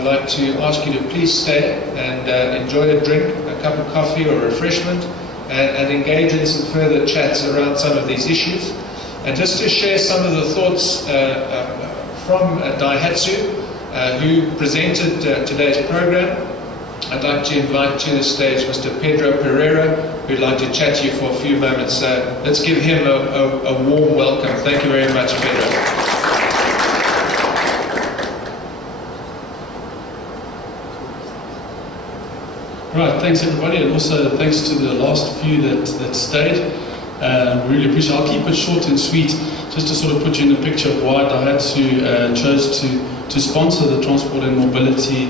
I'd like to ask you to please stay and enjoy a drink, a cup of coffee or refreshment, and engage in some further chats around some of these issues. And just to share some of the thoughts from Diahatsu, who presented today's program, I'd like to invite to the stage Mr. Pedro Pereira, who'd like to chat to you for a few moments. Let's give him a warm welcome. Thank you very much, Pedro. Right, thanks everybody, and also thanks to the last few that stayed. Really appreciate it. I'll keep it short and sweet, just to sort of put you in a picture of why Diahatsu chose to sponsor the transport and mobility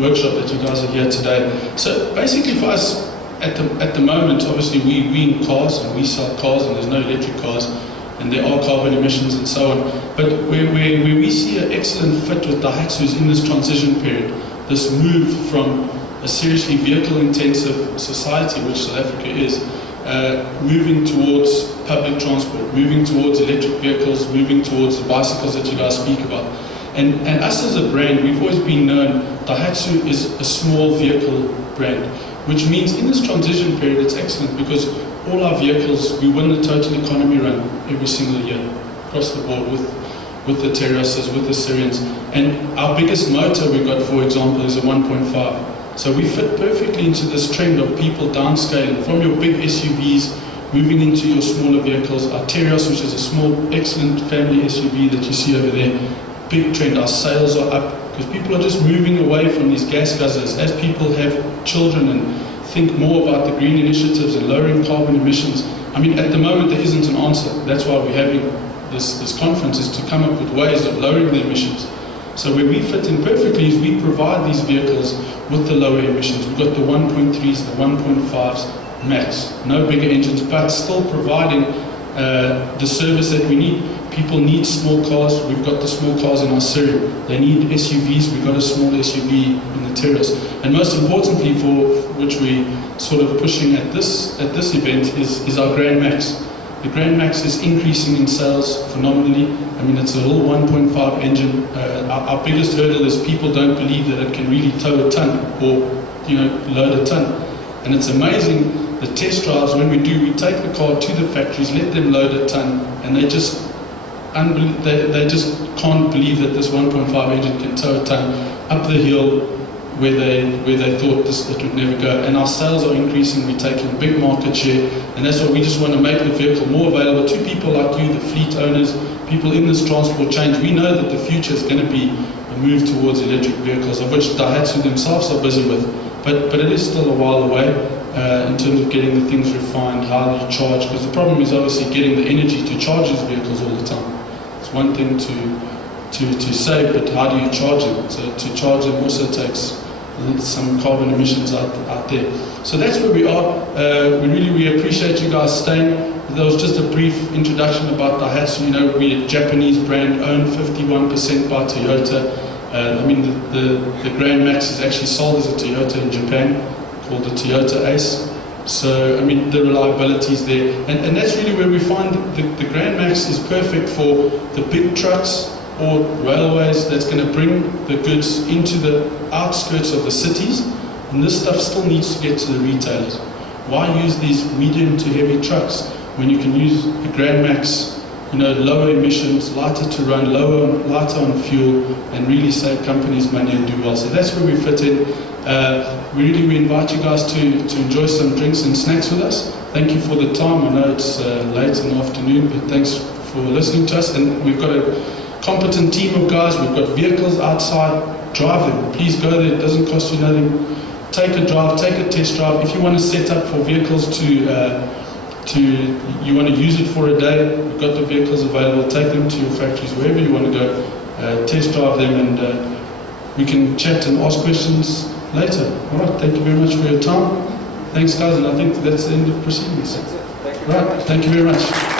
workshop that you guys are here today. So basically for us, at the moment, obviously we in cars, and we sell cars, and there's no electric cars, and there are carbon emissions and so on. But where we see an excellent fit with Diahatsu is in this transition period, this move from a seriously vehicle-intensive society, which South Africa is, moving towards public transport, moving towards electric vehicles, moving towards the bicycles that you guys speak about. And us as a brand, we've always been known, Diahatsu is a small vehicle brand, which means in this transition period it's excellent because all our vehicles, we win the total economy run every single year, across the board, with the Terrasses, with the Syrians. And our biggest motor we got, for example, is a 1.5. So we fit perfectly into this trend of people downscaling from your big SUVs, moving into your smaller vehicles. Our Terras, which is a small, excellent family SUV that you see over there, big trend. Our sales are up because people are just moving away from these gas guzzlers. As people have children and think more about the green initiatives and lowering carbon emissions. I mean, at the moment there isn't an answer. That's why we're having this conference, is to come up with ways of lowering the emissions. So where we fit in perfectly is we provide these vehicles with the lower emissions. We've got the 1.3s, the 1.5s max, no bigger engines, but still providing the service that we need. People need small cars. We've got the small cars in our series. They need SUVs. We've got a small SUV in the Terrace. And most importantly, for which we sort of pushing at this event, is our Grand Max. The Grand Max is increasing in sales phenomenally. I mean, it's a little 1.5 engine. Our biggest hurdle is people don't believe that it can really tow a ton or, load a ton. And it's amazing, the test drives, when we take the car to the factories, let them load a ton, and they just can't believe that this 1.5 engine can tow a ton up the hill where they thought it would never go. And our sales are increasing, we're taking big market share, and that's why we just want to make the vehicle more available to people like you, the fleet owners, people in this transport change. We know that the future is going to be a move towards electric vehicles, of which Diahatsu themselves are busy with, but it is still a while away in terms of getting the things refined, how you charge, because the problem is obviously getting the energy to charge these vehicles all the time. It's one thing to save, but how do you charge them? So to charge them also takes some carbon emissions out there. So that's where we are. We appreciate you guys staying. That was just a brief introduction about Diahatsu. We're a Japanese brand, owned 51% by Toyota. I mean, the Grand Max is actually sold as a Toyota in Japan, called the Toyota Ace. So, I mean, the reliability is there. And that's really where we find the Grand Max is perfect for the big trucks or railways that's going to bring the goods into the outskirts of the cities. And this stuff still needs to get to the retailers. Why use these medium to heavy trucks when you can use the Grand Max, lower emissions, lighter to run, lighter on fuel, and really save companies money and do well. So that's where we fit in. We invite you guys to enjoy some drinks and snacks with us. Thank you for the time. I know it's late in the afternoon, but thanks for listening to us. And we've got a competent team of guys. We've got vehicles outside. Drive them. Please go there. It doesn't cost you nothing. Take a drive. Take a test drive. If you want to set up for vehicles you want to use it for a day, we've got the vehicles available. Take them to your factories, wherever you want to go. Test drive them, and we can chat and ask questions later. All right, thank you very much for your time. Thanks, guys, and I think that's the end of proceedings. That's it. Thank you very much. Thank you very much.